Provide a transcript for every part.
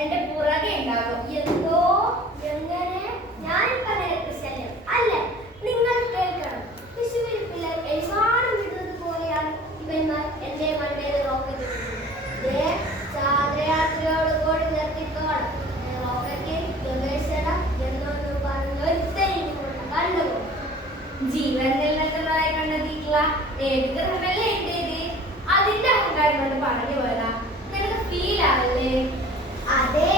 എന്റെ പുറകെ ഉണ്ടാകും. എന്തോ എങ്ങനെ ഞാനിപ്പോ നിനക്ക് ശല്യം അല്ല. നിങ്ങൾ കേൾക്കണം. വിഷുവിൽ പിള്ളേർ എഴുവാണം വിടുന്നത് പോലെയാണ് ഇവന്മാർ എന്റെ മണ്ടയിൽ റോക്കറ്റ് ചാദ്രയാത്രയോട് കൂടി നിർത്തിക്കോണം. റോക്കറ്റ് ഗവേഷണം എന്നൊന്നും പറഞ്ഞ് ഒരുത്തരും കണ്ടുപോകും. ജീവൻ നിലനിർത്തുന്നതായി കണ്ടെത്തിയിട്ടുള്ള ഏത് ഗ്രഹമല്ലേ എന്റേത്? അതിന്റെ അഹങ്കാരം കൊണ്ട് പറഞ്ഞു പോയതാ. നിനക്ക് ഫീൽ ആവല്ലേ? അതെ,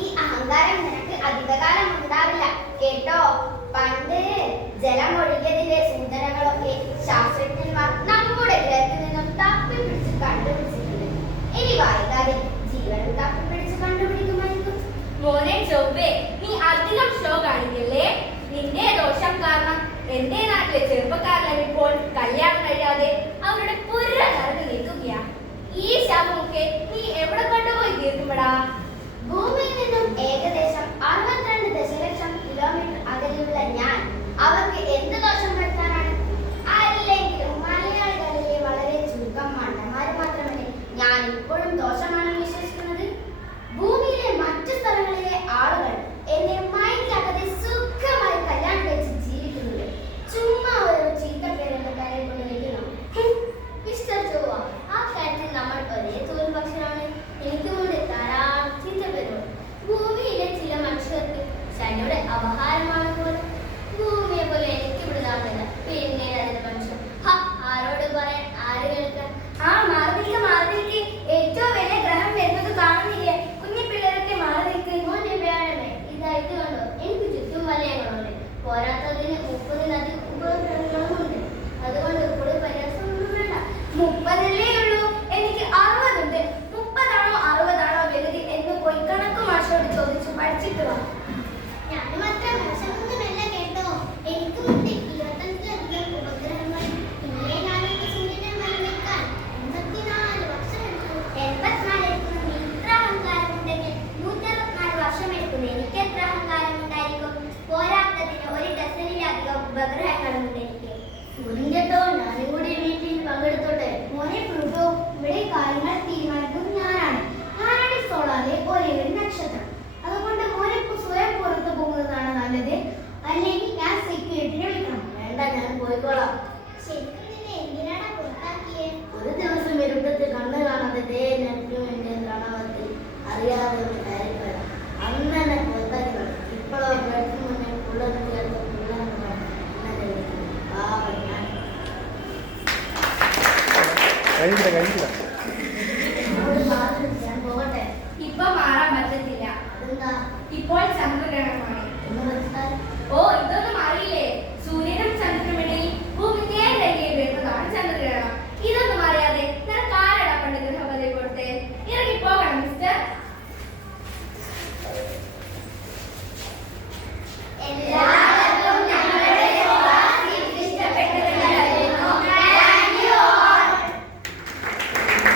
ഈ അഹങ്കാരം നിനക്ക് അധികകാലം ഉണ്ടാവില്ല കേട്ടോ. പണ്ട് ജലം ഒഴുകിയതിന്റെ സൂചനകളൊക്കെ ശാസ്ത്രജ്ഞന്മാർ നമ്മുടെ ഗ്രഹത്തിൽ നിന്നും തപ്പിപ്പിടിച്ച് കണ്ടുപിടിച്ചിട്ടുണ്ട്. ഇനി വൈകാതെ ജീവനും തപ്പിപ്പിടിച്ച് കണ്ടുപിടിക്കുമായിരിക്കും. മോനെ ചൊവ്വേ, നീ അധികം ഷോ കാണിക്കല്ലേ. നിന്റെ ദോഷം കാരണം എന്റെ നാട്ടിലെ ചെറുപ്പക്കാരെല്ലാം ഇപ്പോൾ കല്യാണം കഴിയാതെ അവരുടെ പുര നടന്നു നിൽക്കുകയാ. ഈ ശവമൊക്കെ നീ എവിടെ കൊണ്ടുപോയി തീർക്കുമ്പോടാ? ഭൂമിയിൽ നിന്നും ഏകദേശം 62 ദശലക്ഷം കിലോമീറ്റർ അകലെയുള്ള ഞാൻ അവർക്ക് എന്ത് ദോഷം വരുത്താനാണ്? അല്ലെങ്കിലും മലയാളികളിലെ വളരെ ചുരുക്കം മണ്ടന്മാര് മാത്രമല്ലേ ഞാൻ ഇപ്പോഴും ദോഷമാണെന്ന് വിശ്വസിക്കുന്നത്. ഭൂമിയിലെ മറ്റു സ്ഥലങ്ങളിലെ ആളുകൾ എന്നെ